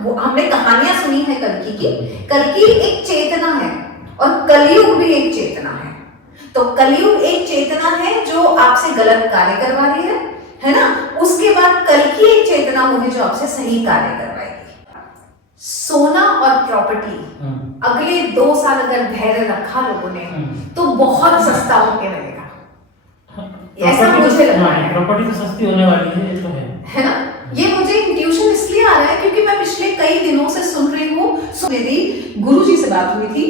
वो हमने कहानियां सुनी है कल्कि की। कल्कि एक चेतना है और कलयुग भी एक चेतना है। तो कलयुग एक चेतना है जो आपसे गलत कार्य करवा रही है ना। उसके बाद कल्कि एक चेतना होगी जो आपसे सही कार्य करवाएगी। सोना और प्रॉपर्टी अगले 2 साल अगर धैर्य रखा लोगों ने तो बहुत सस्ता होके रहेगा, ऐसा मुझे लगता है। प्रॉपर्टी तो सस्ती होने वाली है, ये तो है ना। ये मुझे इंट्यूशन इसलिए आ रहा है क्योंकि मैं पिछले कई दिनों से सुन रही हूँ। मेरी गुरुजी से बात हुई थी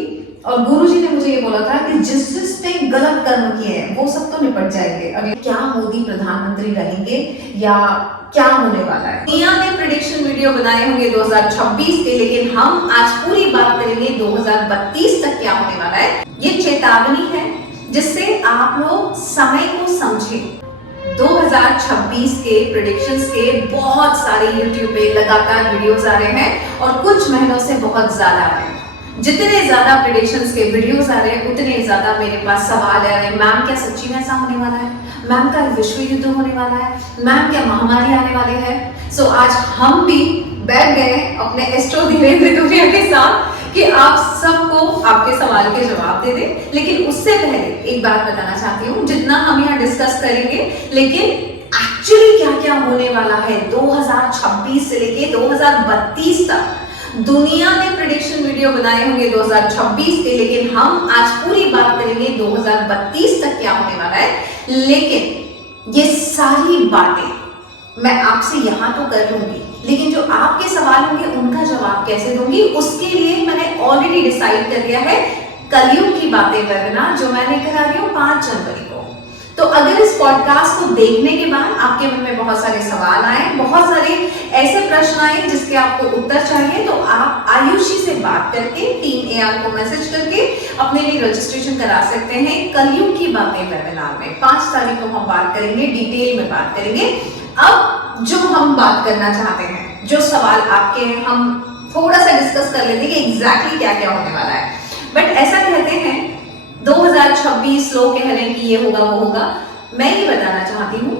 और गुरुजी ने मुझे ये बोला था कि जिसने गलत कर्म किए हैं वो सब तो निपट जाएंगे। अगर क्या मोदी प्रधानमंत्री रहेंगे या क्या होने वाला है। दुनिया ने प्रेडिक्शन वीडियो बनाए होंगे 2026 के, लेकिन हम आज पूरी बात करेंगे 2032 तक क्या होने वाला है। ये चेतावनी है जिससे आप लोग समय को समझें। 2026 के प्रेडिक्शंस के बहुत सारे YouTube पे लगातार वीडियोस आ रहे हैं और कुछ महीनों से बहुत ज्यादा आ रहे हैं। जितने ज्यादा प्रेडिक्शंस के वीडियोस आ रहे हैं उतने ज्यादा मेरे पास सवाल आ रहे हैं। मैम क्या सच्ची में ऐसा होने वाला है? मैम क्या विश्व युद्ध होने वाला है? मैम क्या महामारी आने वाली है? सो आज हम भी बैठ गए अपने एस्ट्रो धीरेन्द्र दुनिया के साथ कि आप सबको आपके सवाल के जवाब दे दें। लेकिन उससे पहले एक बात बताना चाहती हूँ, जितना हम यहाँ डिस्कस करेंगे लेकिन एक्चुअली क्या क्या होने वाला है 2026 से लेके 2032 तक। दुनिया ने प्रेडिक्शन वीडियो बनाए होंगे 2026 के, लेकिन हम आज पूरी बात करेंगे 2032 तक क्या होने वाला है। लेकिन ये सारी बातें मैं आपसे यहाँ तो कर लूंगी, लेकिन जो आपके सवाल होंगे उनका जवाब कैसे दूंगी उसके लिए मैंने ऑलरेडी डिसाइड कर लिया है कलयुग की बातें वेबिनार जो मैंने करा रही हूँ 5 जनवरी को। तो अगर इस पॉडकास्ट को देखने के बाद आपके मन में बहुत सारे सवाल आए, बहुत सारे ऐसे प्रश्न आए जिसके आपको उत्तर चाहिए, तो आप आयुषी से बात करके टीम AR को मैसेज करके अपने लिए रजिस्ट्रेशन करा सकते हैं। कलयुग की बातें वेबिनार में 5 तारीख को हम बात करेंगे, डिटेल में बात करेंगे। अब जो हम बात करना चाहते हैं, जो सवाल आपके हैं, हम थोड़ा सा डिस्कस कर लेते हैं कि एग्जैक्टली क्या क्या होने वाला है। बट ऐसा कहते हैं 2026 लोग कह रहे हैं कि ये होगा वो होगा। मैं ये बताना चाहती हूँ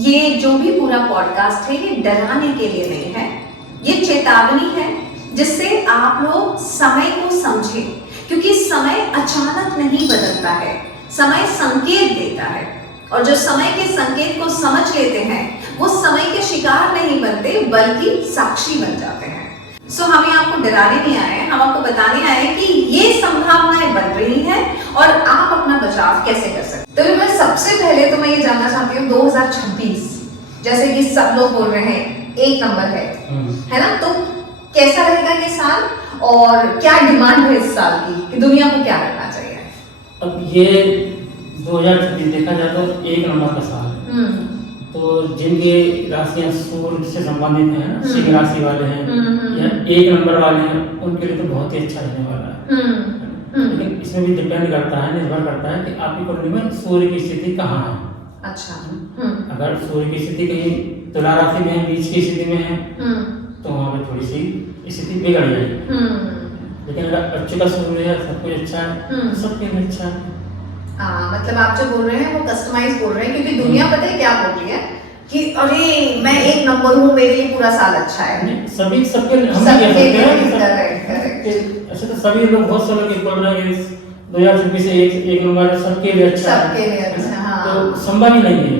ये जो भी पूरा पॉडकास्ट है ये डराने के लिए नहीं है, ये चेतावनी है जिससे आप लोग समय को समझें। क्योंकि समय अचानक नहीं बदलता है, समय संकेत देता है और जो समय के संकेत को समझ लेते हैं वो समय के शिकार नहीं बनते बल्कि साक्षी बन जाते हैं। सो हम आपको डराने नहीं आए हैं, हम आपको बताने आए हैं कि ये संभावनाएं बन रही हैं और आप अपना बचाव कैसे कर सकते हैं। तो मैं सबसे पहले तो मैं ये जानना चाहती हूँ 2026 जैसे कि सब लोग बोल रहे हैं 1 नंबर है ना, तो कैसा रहेगा ये साल और क्या डिमांड है इस साल की कि दुनिया को क्या करना चाहिए? अब ये 2026 देखा जाए तो 1 नंबर का साल है। तो जिनके राशियां सूर्य से संबंधित हैं, सिंह राशि वाले हैं या 1 नंबर वाले हैं, उनके लिए तो बहुत ही अच्छा रहने वाला है। लेकिन इसमें भी डिपेंड करता है, निर्भर करता है कि आपकी कुंडली में सूर्य की स्थिति कहाँ है। अच्छा। अगर सूर्य की स्थिति कहीं तुला राशि में है, बीच की स्थिति में है तो वहाँ पे थोड़ी सी स्थिति बिगड़ जाएगी। लेकिन अगर अच्छे का सूर्य है, सब कुछ अच्छा है तो सबके लिए अच्छा है। मतलब आप जो बोल रहे हैं वो कस्टमाइज बोल रहे हैं, क्योंकि दुनिया पता है क्या बोल रही है कि अरे मैं 1 नंबर हूँ, मेरे लिए पूरा साल अच्छा है। सभी सबके ऐसे तो सभी लोग बहुत से लोग बोल रहे हैं 2026 से 1 नंबर सबके लिए अच्छा है, तो संभव ही नहीं है।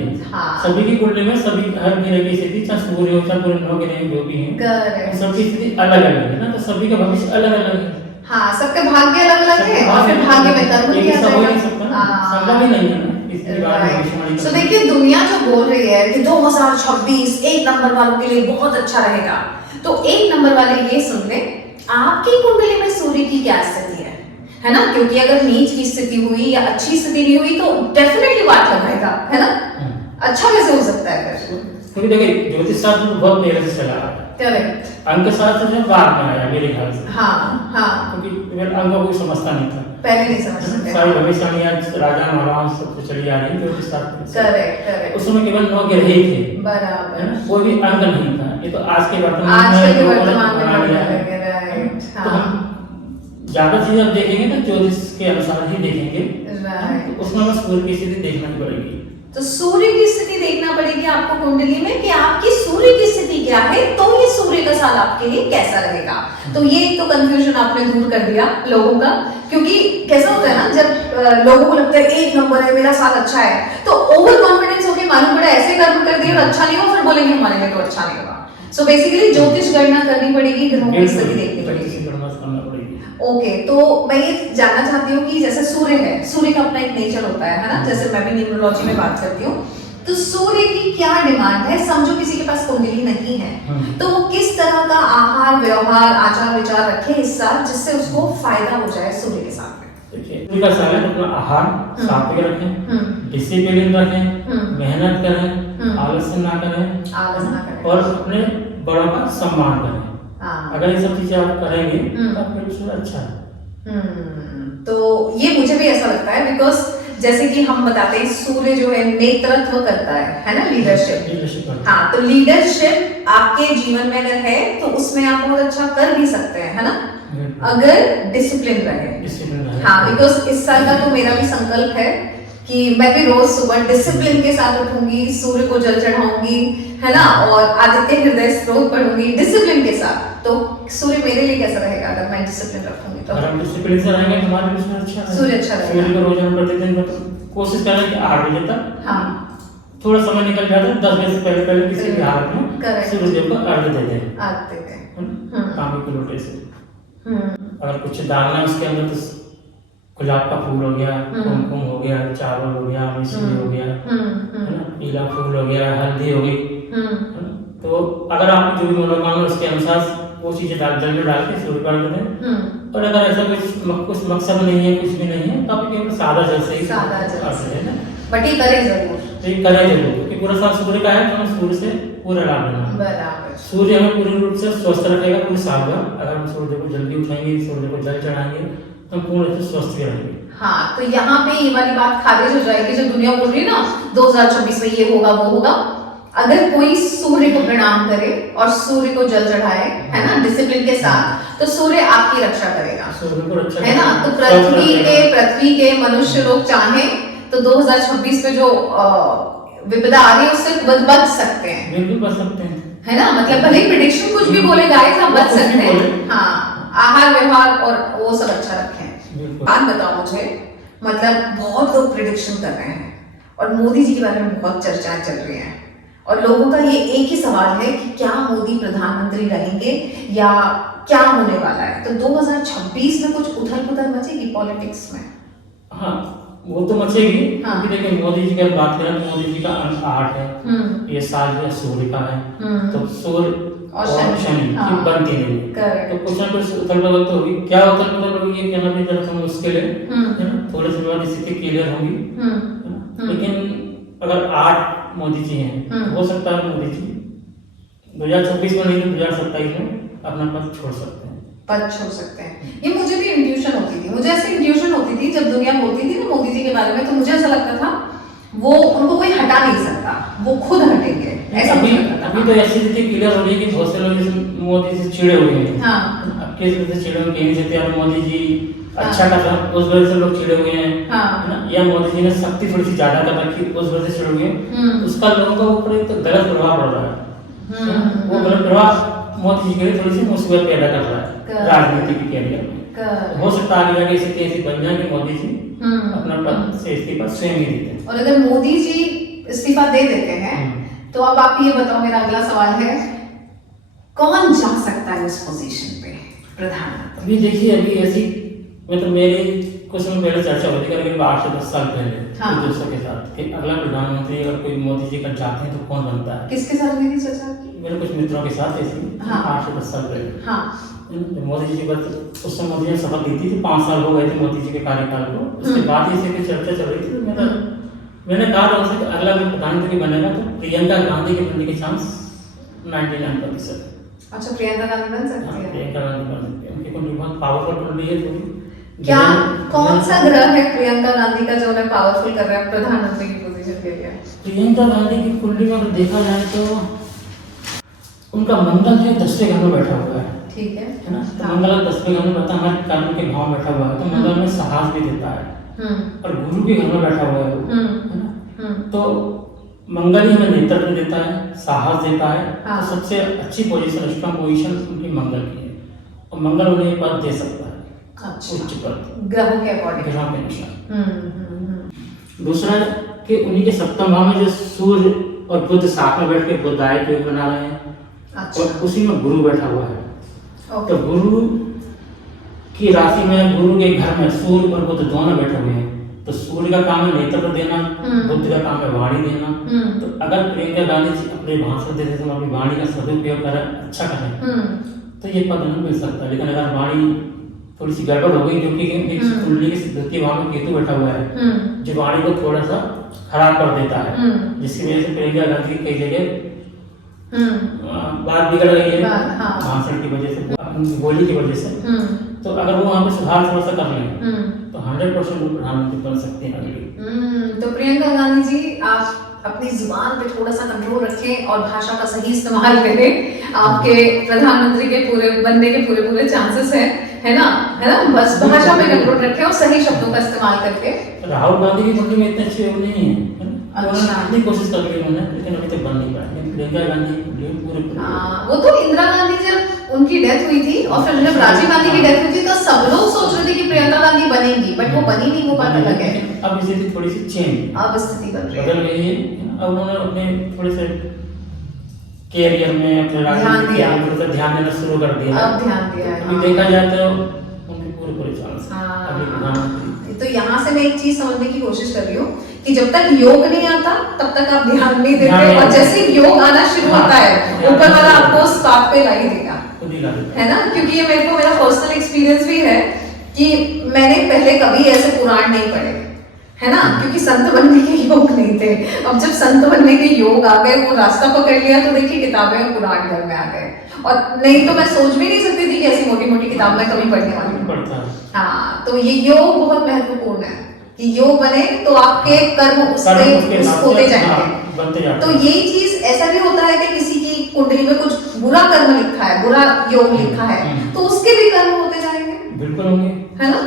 सभी की कुंडली में सभी हर ग्रह की स्थिति, चाहे सूर्य हो चाहे पूरे 9 ग्रह जो भी हैं, सबकी स्थिति अलग अलग है ना, तो सभी का भविष्य अलग अलग है। हाँ, सबके भाग्य अलग अलग है और फिर भाग्य में कर्म किया जाएगा। संभव ही नहीं है इसके बारे में। तो देखिए दुनिया जो बोल रही है कि 2026 1 नंबर वालों के लिए बहुत अच्छा रहेगा, तो 1 नंबर वाले ये सुन ले आपकी कुंडली में सूर्य की क्या स्थिति है ना। क्योंकि अगर नीच की स्थिति हुई या अच्छी स्थिति नहीं हुई तो डेफिनेटली वाट लगाएगा, है ना। अच्छा कैसे हो सकता है फिर? क्योंकि देखिए ज्योतिष शास्त्र तो बहुत पहले से चला है। करेक्ट। अंक शास्त्र जो बाद में आया मेरे ख्याल से। हाँ। क्योंकि अंकों को समझता नहीं था, पहले नहीं समझते थे। सारी भविष्यवाणियां राजा महाराज सब कुछ चली आ रही थी ज्योतिष शास्त्र। करेक्ट। उस समय केवल 9 ग्रह ही थे, बराबर, कोई भी अंक नहीं था। ये तो आज के वर्तमान में तो हम ज्यादा चीजें अब देखेंगे तो ज्योतिष के अनुसार ही देखेंगे, तो उसमें बस सूर्य की स्थिति देखना ही पड़ेगी। तो सूर्य की स्थिति देखना पड़ेगी आपको कुंडली में कि आपकी सूर्य की स्थिति क्या है, तो ये सूर्य का साल आपके लिए कैसा रहेगा। तो ये एक तो कंफ्यूजन आपने दूर कर दिया लोगों का, क्योंकि कैसा होता है ना, जब लोगों को लगता है 1 नंबर है मेरा साल अच्छा है, तो ओवर कॉन्फिडेंस होके मालूम पड़ा ऐसे कर्म कर दिए और अच्छा नहीं हो, फिर बोलेंगे हमारे लिए तो अच्छा नहीं होगा। सो बेसिकली ज्योतिष गणना करनी पड़ेगी, ग्रहों की स्थिति देखनी पड़ेगी। ओके, तो मैं ये जानना चाहती हूँ कि जैसे सूर्य है, सूर्य का अपना एक नेचर होता है ना, जैसे मैं भी न्यूमरोलॉजी में बात करती हूँ, तो सूर्य की क्या डिमांड है। समझो किसी के पास कुंडली नहीं है, तो वो किस तरह का आहार व्यवहार आचार विचार रखे इस साल, जिससे उसको फायदा हो जाए सूर्य के साथ में। देखिए, सूर्य का साल है, अपना आहार सात्विक रखें, डिसिप्लिन रखें, मेहनत करें, आलस ना करें और अपने बड़ों का सम्मान करें। अगर ये सब चीजें आप करेंगे तो आपके लिए अच्छा है। तो ये मुझे भी ऐसा लगता है, बिकॉज जैसे कि हम बताते हैं सूर्य जो है नेतृत्व करता है ना, लीडरशिप। हाँ, तो लीडरशिप आपके जीवन में अगर है तो उसमें आप बहुत अच्छा कर भी सकते हैं, है ना, अगर डिसिप्लिन रहे। हाँ, बिकॉज इस साल का तो मेरा भी संकल्प है कि मैं भी रोज सुबह डिसिप्लिन के साथ उठूंगी, सूर्य को जल चढ़ाऊंगी, है ना, और आदित्य हृदय स्तोत्र पढ़ूंगी डिसिप्लिन के साथ। तो सूर्य मेरे लिए कैसा रहेगा अगर मैं डिसिप्लिन रखूंगी तो? अगर हम डिसिप्लिन से रहेंगे तो हमारे लिए अच्छा है, सूर्य अच्छा रहेगा। सूर्य को रोज हम प्रतिदिन कोशिश करें कि 8 बजे तक, हाँ, थोड़ा समय निकल जाता है 10 बजे से पहले किसी भी हालत में सूर्य देव को अर्घ्य दे दें, तांबे के लोटे से। अगर कुछ डालना है उसके अंदर तो गुलाब का फूल हो गया, कुमकुम हो गया, चावल हो गया, मिश्री हो गया, है ना, पीला फूल हो गया, हल्दी हो गई। तो अगर आप जो भी मनोकामना उसके अनुसार वो चीजें जल में डाल के सूर्य पर रख दें। और अगर ऐसा कुछ मकसद नहीं है, कुछ भी नहीं है, तो आप केवल सादा जल से ही है ना, बट ये करें जरूर, क्योंकि पूरा साल सूर्य का है, तो हमें सूर्य से पूरा लाभ लेना। बराबर, सूर्य हमें पूर्ण रूप से स्वस्थ रखेगा पूरे साल भर। अगर हम सूर्य को जल्दी उठाएंगे, सूर्य को जल चढ़ाएंगे, तो हम पूर्ण रूप से स्वस्थ रहेंगे। हाँ, तो यहाँ पे ये वाली बात खारिज हो जाएगी जो दुनिया बोल रही है ना 2026 में ये होगा वो होगा। अगर कोई सूर्य को प्रणाम करे और सूर्य को जल चढ़ाए, है ना, डिसिप्लिन के साथ, तो सूर्य आपकी रक्षा करेगा, है ना। तो पृथ्वी के मनुष्य लोग चाहे तो 2026 में जो विपदा आ रही है उससे बच सकते हैं, बिल्कुल बच सकते हैं, है ना। मतलब भले प्रेडिक्शन कुछ भी बोले गाइस, आप बच सकते हैं। हाँ, आहार व्यवहार और वो सब अच्छा रखें। बात बताओ मुझे, मतलब बहुत लोग प्रेडिक्शन कर रहे हैं और मोदी जी के बारे में बहुत चर्चाएं चल रही हैं, और लोगों का ये एक ही सवाल है कि क्या मोदी प्रधानमंत्री रहेंगे या क्या होने वाला है। तो 2026 में कुछ उथल पुथल मचेगी पॉलिटिक्स में? हाँ, वो तो मचेगी। हाँ। देखिए, मोदी जी की बात करें तो मोदी जी का अंक 8 है, ये साल जो है सूर्य का है, तो सूर्य और शनि की बनती नहीं, तो कुछ ना कुछ उथल पुथल तो होगी। क्या उथल पुथल होगी ये कहना भी जरा मुश्किल है, थोड़े समय बाद स्थिति क्लियर होगी। लेकिन अगर 8 मोदी जी हैं, तो हो सकता है मोदी जी 2026 में नहीं तो 2027 में अपना पद छोड़ सकते हैं। ये मुझे भी इंट्यूशन होती थी, मुझे ऐसी इंट्यूशन होती थी जब दुनिया बोलती थी ना मोदी जी के बारे में, तो मुझे ऐसा लगता था वो उनको कोई हटा नहीं सकता, वो खुद हटेंगे, ऐसा मुझे लगता था। अभी तो ऐसी स्थिति क्लियर हो रही है कि बहुत से लोग मोदी से चिड़े हुए हैं। हाँ, किस वजह से चिड़े हुए, कहीं से यार मोदी जी अच्छा का था उस वजह से लोग चिड़े हुए हैं, है ना, या मोदी जी ने शक्ति थोड़ी सी ज्यादा कर रखी उस वजह से चिड़े हुए हैं। उसका लोगों के ऊपर एक तो गलत प्रभाव पड़ रहा है, वो गलत प्रभाव मोदी जी के लिए थोड़ी सी मुसीबत पैदा कर रहा है राजनीति की कैरियर में। हो सकता है आगे जाके स्थिति ऐसी बन जाए कि मोदी जी अपना पद से इस्तीफा स्वयं ही देते हैं। और अगर मोदी जी इस्तीफा दे देते हैं तो अब आप ये बताओ, मेरा अगला सवाल है कौन जा सकता है उस पोजीशन पे प्रधानमंत्री? अभी देखिए, अभी ऐसी मतलब मेरी कुछ समय पहले चर्चा होती है, करीब 8 से 10 साल पहले दोस्तों के साथ कि अगला प्रधानमंत्री अगर कोई मोदी जी का जाते हैं तो कौन बनता है। किसके साथ हुई थी चर्चा? मेरे कुछ मित्रों के साथ ऐसी 8 से 10 साल पहले। हाँ, मोदी जी पर उस समय मोदी जी ने शपथ ली थी, 5 साल हो गए थे मोदी जी के कार्यकाल को। उसके बाद इसी की चर्चा चल रही थी, तो मैंने कहा था उनसे कि अगला कोई प्रधानमंत्री बनेगा तो प्रियंका गांधी के बनने के चांस 99%। अच्छा, प्रियंका गांधी बन सकती है? प्रियंका गांधी बन सकती है, उनकी कुंडली बहुत पावरफुल कुंडली है। तो क्या कौन सा ग्रह है प्रियंका गांधी का जो उन्हें पावरफुल कर रहा है प्रधानमंत्री की पोजीशन के लिए? प्रियंका गांधी की कुंडली में अगर देखा जाए तो उनका मंगल जो 10वें घर में बैठा हुआ है, ठीक है ना, तो मंगल 10वें घर में बैठा हमारे कर्म के भाव में बैठा हुआ है, तो मंगल में साहस भी देता है। और गुरु के घर में बैठा हुआ है वो, है ना, तो मंगल ही हमें नेतृत्व देता है, साहस देता है। हाँ। तो सबसे अच्छी पोजीशन, स्ट्रॉन्ग पोजीशन उनकी मंगल की है, और मंगल उन्हें पद दे सकता है, अच्छा, उच्च पद ग्रहों के अकॉर्डिंग। ग्रहों के अनुसार। दूसरा कि उन्हीं के सप्तम भाव में जो सूर्य और बुध साथ में बैठ के बुधायक योग बना रहे हैं, अच्छा, और उसी में गुरु बैठा हुआ है। ओके, तो गुरु की राशि में, गुरु के घर में सूर्य और बुध दोनों बैठे हुए हैं। तो सूर्य का काम है नेतृत्व देना, बुध का काम है वाणी देना। तो अगर प्रियंका गांधी जी अपने भाषण देते समय अपनी वाणी का सदुपयोग करें, अच्छा करें, तो ये पद नहीं मिल सकता। लेकिन अगर वाणी थोड़ी सी गड़बड़ हो गई, जो कि एक कुंडली के द्वितीय भाव में केतु बैठा हुआ है, जो वाणी को थोड़ा सा खराब कर देता है, जिसकी वजह से प्रियंका गांधी कई जगह बात बिगड़ गई है भाषण की वजह से, अपनी बोली की वजह से। तो अगर वो वहाँ पे सुधार थोड़ा सा कर लें, तो 100% वो प्रधानमंत्री बन सकते हैं अगली। तो प्रियंका गांधी जी, आप अपनी जुबान पे थोड़ा सा कंट्रोल रखें और भाषा का सही इस्तेमाल करें। आपके प्रधानमंत्री के पूरे बनने के पूरे चांसेस है ना, बस भाषा पे कंट्रोल रखें और सही शब्दों का इस्तेमाल करके। राहुल गांधी की कुंडली में इतने अच्छे योग नहीं है, अच्छा, इतनी कोशिश कर रही उन्होंने, लेकिन अभी तक बन नहीं पाए। प्रियंका गांधी पूरे वो तो इंदिरा गांधी जब उनकी डेथ हुई थी और फिर जब राजीव गांधी की डेथ हुई थी, तो सब लोग सोच रहे थे कि प्रियंका गांधी बनेंगी, बट वो बनी नहीं, वो बात अलग है। अब स्थिति थोड़ी सी चेंज, अब स्थिति बदल गई है। अब उन्होंने अपने थोड़े से कैरियर में, अपने राजनीतिक कैरियर में थोड़ा सा ध्यान देना शुरू कर दिया। अब ध्यान दिया है। अभी देखा जाए तो उनके पूरे चांस अभी प्रधानमंत्री। तो यहाँ से मैं एक चीज समझने की कोशिश कर रही हूँ कि जब तक योग नहीं आता तब तक आप ध्यान नहीं देते, और जैसे ही योग आना शुरू होता है, ऊपर वाला आपको उस बात पे ला ही देगा, है ना। क्योंकि ये मेरे को मेरा पर्सनल एक्सपीरियंस भी है कि मैंने पहले कभी ऐसे पुराण नहीं पढ़े, है ना, क्योंकि संत बनने के योग नहीं थे। अब जब संत बनने के योग आ गए, वो रास्ता पकड़ लिया, तो देखिए किताबें और पुराण घर में आ गए, और नहीं तो मैं सोच भी नहीं सकती थी कि ऐसी मोटी मोटी किताब मैं कभी पढ़ने वाली हूँ। हाँ, तो ये योग बहुत महत्वपूर्ण है कि योग बने तो आपके कर्म उससे होते जाएंगे। तो यही चीज ऐसा भी होता है कि किसी की कुंडली में कुछ बुरा कर्म लिखा है, बुरा योग लिखा है, तो उसके भी कर्म होते जाएंगे, बिल्कुल होंगे, है ना।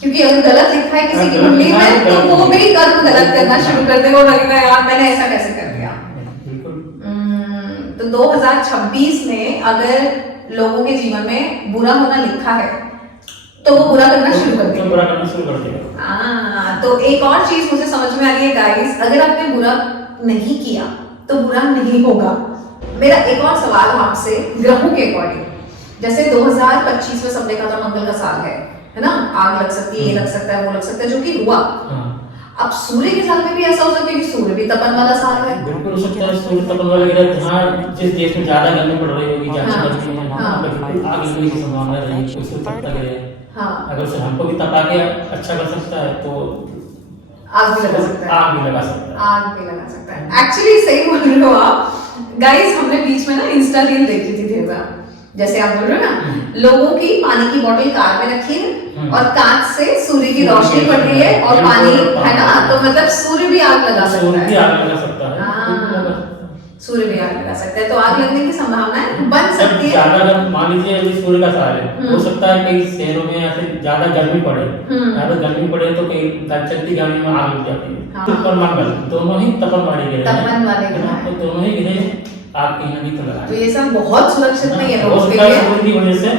क्योंकि अगर गलत लिखा है किसी की कुंडली में, तो वो भी कर्म गलत करना शुरू कर देगा और लगेगा यार मैंने ऐसा कैसे कर दिया। तो 2026 में अगर लोगों के जीवन में बुरा होना लिखा है, तो वो बुरा करना शुरू कर देगा। तो एक और चीज मुझे समझ में आ रही है गाइस, अगर आपने बुरा नहीं किया तो बुरा नहीं होगा। मेरा एक और सवाल आपसे, ग्रहों के अकॉर्डिंग, जैसे 2025 में सबने कहा था मंगल का साल है ना, आग लग सकती है, ये लग सकता है, वो लग सकता है, जो कि हुआ। अब सूर्य के साल में भी ऐसा हो सकता है कि सूर्य भी तपन वाला साल है। बिल्कुल हो सकता है, सूर्य तपन वाला गिरा, जहाँ जिस देश में ज्यादा गर्मी पड़ रही होगी, आग लगने की संभावना रहेगी, उसको तपता गिरे। अगर उसे हमको भी तपा के अच्छा कर सकता है, तो आग भी लगा सकता है, आग भी लगा सकता है, आग भी लगा सकता है। एक्चुअली सही बोल रहे हो आप गाइस। हमने बीच में ना इंस्टा रील देखी थी देवरा, जैसे आप बोल रहे हो ना, लोगों की पानी की बोतल कार में रखी है और कांच से सूर्य की रोशनी पड़ रही है और पानी, है ना, तो मतलब सूर्य भी आग लगा सकता है, सूर्य भी आग लगा सकता है। तो आग लगने की संभावना बन सकती है। ज्यादा अगर मान लीजिए अभी सूर्य का साल है, हो सकता है कई शहरों में ऐसे ज्यादा गर्मी पड़े, तो कई चलती गाड़ी में आग लग जाती है। तो मंगल दोनों ही तपन वाले गिरे, तो दोनों ही गिरे आग कहीं ना कहीं लगा। तो ये सब बहुत सुरक्षित नहीं है लोगों के लिए, सूर्य की वजह से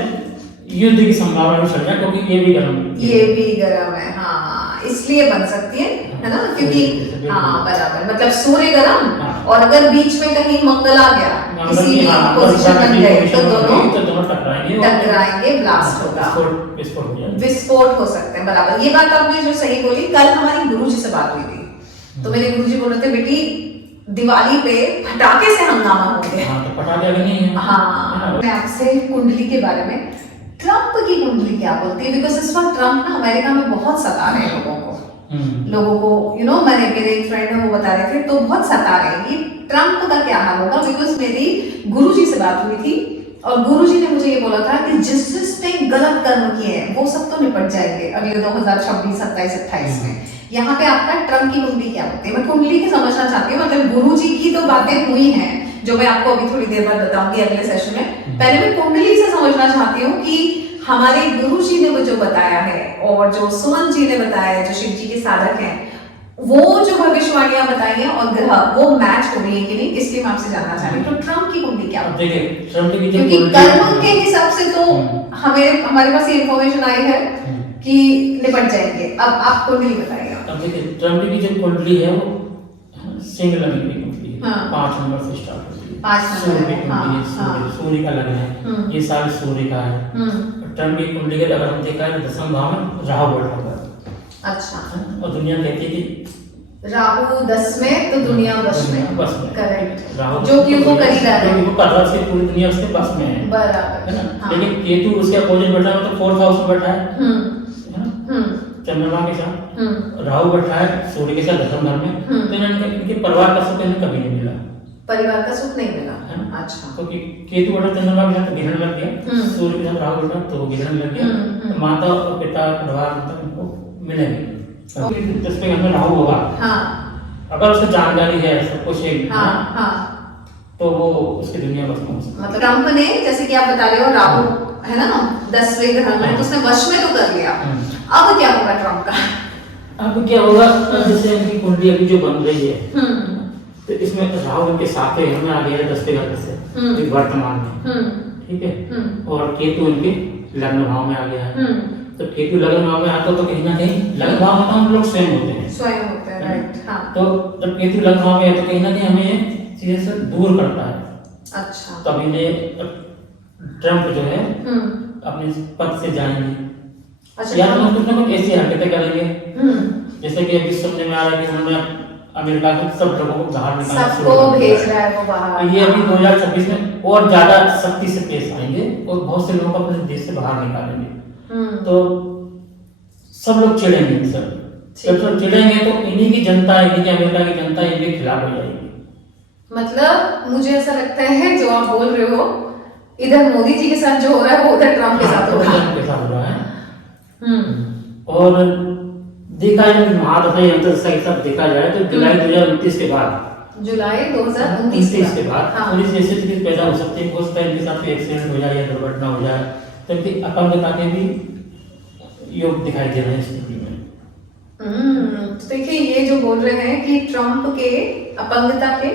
युद्ध की संभावना भी चल, क्योंकि ये भी गर्म है। हाँ, इसलिए बन सकती है ना, क्योंकि हाँ बराबर, मतलब सूर्य गर्म और अगर बीच में कहीं मंगल आ गया, किसी भी पोजीशन बन गए, तो दोनों टकराएंगे, ब्लास्ट होगा, विस्फोट हो सकते हैं। बराबर, ये बात आपने जो सही बोली। कल हमारी गुरुजी से बात हुई थी, तो मेरे गुरुजी बोल रहे थे, बेटी दिवाली पे फटाके से हंगामा हो गया। हाँ, मैं आपसे कुंडली के बारे में, ट्रम्प की कुंडली क्या बोलती है, बिकॉज इस वक्त ट्रम्प ना अमेरिका में बहुत सता रहे हैं लोगों को मैंने, मेरे एक फ्रेंड है वो बता रहे थे, तो बहुत सता रहे हैं। ये ट्रम्प का क्या हाल होगा, बिकॉज मेरी गुरुजी से बात हुई थी और गुरुजी ने मुझे ये बोला था कि जिसने गलत कर्म किए हैं वो सब तो निपट जाएंगे अगले 2026, 27, 28 में। यहाँ पे आपका ट्रम्प की कुंडली क्या होती है, मैं कुंडली की समझना चाहती हूँ। मतलब गुरुजी की तो बातें हुई हैं जो मैं आपको अभी थोड़ी देर बाद बताऊंगी अगले सेशन में। पहले मैं कुंडली से समझना चाहती हूँ कि हमारे गुरुजी ने वो जो बताया है और जो सुमन जी ने बताया है, जो शिव जी के साधक हैं, वो जो भविष्यवाणियां बताई हैं और ग्रह वो मैच हो रही है कि नहीं, इसलिए मैं आपसे जानना चाह रही हूँ। तो ट्रम्प की कुंडली क्या अब देखिए ट्रम्प की जो क्योंकि कुंडली कर्म के हिसाब से तो हमें हमारे पास ये इंफॉर्मेशन आई है कि निपट जाएंगे। अब आप कुंडली बताइए। अब देखिए ट्रम्प की जो कुंडली है वो सिंह लग्न की कुंडली है। हाँ। 5 नंबर से स्टार्ट होती है। 5 नंबर सूर्य की है, कुंडली है। हाँ, सूर्य का लग्न है। ये साल सूर्य का है। ट्रम्प की कुंडली के अगर हम देखा है तो 10वें भाव में राहु बैठा हुआ है। अच्छा। और दुनिया कहती है कि राहु 10 में तो दुनिया बस में। बस में करेक्ट। राहु जो कि वो कर ही रहा है। जो कि वो कर रहा है, पूरी दुनिया उसके बस में है। बराबर है ना। हाँ। लेकिन केतु उसके अपोजिट बैठा है, मतलब 4th हाउस में बैठा है। है ना। चंद्रमा के साथ राहु बैठा है सूर्य के साथ 10वें घर में। तो इनके परिवार का सुख इन्हें कभी नहीं मिला। परिवार का सुख नहीं मिला। है ना। अच्छा। तो केतु बैठा चंद्रमा के साथ गिरने लग गया। सूर्य के साथ राहु बैठा तो वो गिरने लग गया। तो माता और पिता परिवार मतलब उनको मिलेंगे। 10वें घर में राहु होगा। हाँ। अगर उसको जानकारी है सब कुछ है। हाँ हाँ। तो वो उसकी दुनिया बस में हो सकती है। मतलब ट्रम्प ने जैसे कि आप बता रहे हो राहु है ना 10वें घर में, तो उसने वश में तो कर लिया। अब क्या होगा ट्रम्प का? अब क्या होगा जैसे इनकी कुंडली अभी जो बन रही है तो इसमें राहु इनके 7वें घर में आ गया है 10वें घर से वर्तमान में। ठीक है। और केतु इनके लग्न भाव में आ गया है। तो केतु लग्न भाव में आता तो कहीं ना कहीं लग्न भाव मतलब हम लोग स्वयं होते हैं। स्वयं होते हैं, राइट। हाँ। तो जब केतु लग्न भाव में है तो कहीं ना कहीं हमें चीजें से दूर करता है। अच्छा। तब इन्हें ट्रम्प जो है अपने पद से जाएंगे। अच्छा। या तो कुछ ना कुछ ऐसी हरकतें करेंगे जैसे कि अभी सुनने में आ रहा है कि उन्होंने अमेरिका के सब लोगों को बाहर निकालना शुरू सबको कर दिया भेज रहा है वो बाहर। ये अभी 2026 में और ज्यादा सख्ती से पेश आएंगे और बहुत से लोगों को अपने देश से बाहर निकालेंगे। तो सब लोग चिढ़ेंगे इनसे। जब सब चिढ़ेंगे तो इन्हीं की जनता, इन्हीं की अमेरिका की जनता इनके खिलाफ हो जाएगी। मतलब मुझे ऐसा लगता है जो आप बोल रहे हो इधर मोदी जी के साथ जो हो रहा है वो उधर ट्रम्प के साथ हो रहा है। के साथ हो रहा है। और देखा जाए महादशा यंत्र सही सब देखा जाए तो जुलाई 2029 के बाद, जुलाई 2029 के बाद थोड़ी सी ऐसी स्थिति पैदा हो सकती है। हो सकता है इनके साथ कोई एक्सीडेंट हो जाए या दुर्घटना हो जाए। तो अपंगता के भी योग दिखाई दे रहे हैं इस स्थिति में। तो देखिए ये जो बोल रहे हैं कि ट्रम्प के अपंगता के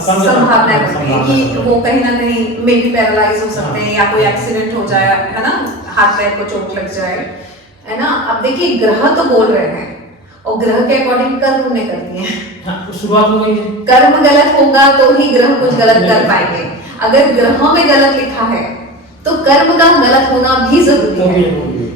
संभावना है कि वो कहीं ना कहीं मे भी पैरालाइज हो सकते हैं या कोई एक्सीडेंट हो जाए, है ना, हाथ पैर को चोट लग जाए, है ना। अब देखिए ग्रह तो बोल रहे हैं और ग्रह के अकॉर्डिंग कर्म उन्हें कर दिए हैं। शुरुआत हो गई है। कर्म गलत होगा तो ही ग्रह कुछ गलत कर पाएंगे। अगर ग्रहों में गलत लिखा है तो कर्म का गलत होना भी जरूरी